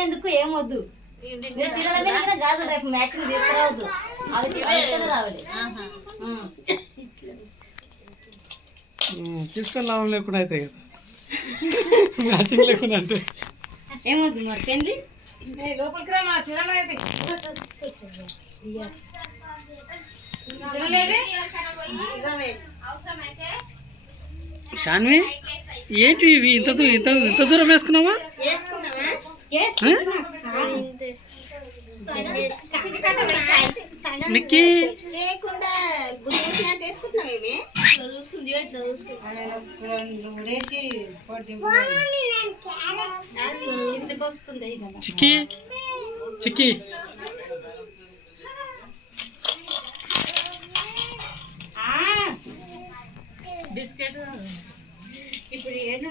ఎందుకు ఏమొద్దు? గాజులు రేపు మ్యాచింగ్ తీసుకురావద్దు తీసుకొని లాభం లేకుండా అయితే కదా. మ్యాచింగ్ లేకుండా అంటే. ఏమొద్దు మరి పెళ్ళి లోపలికి రా మా చిన్న అయితే. షాన్వి? ఏంటి ఇవి? ఇంత ఇంత ఇంత దూరం వేసుకున్నావా? మిక్కీ? వేసుకుంటున్నావేమి చిక్కీ? చిక్కీ? బిస్కెట్. ఇప్పుడు ఏడు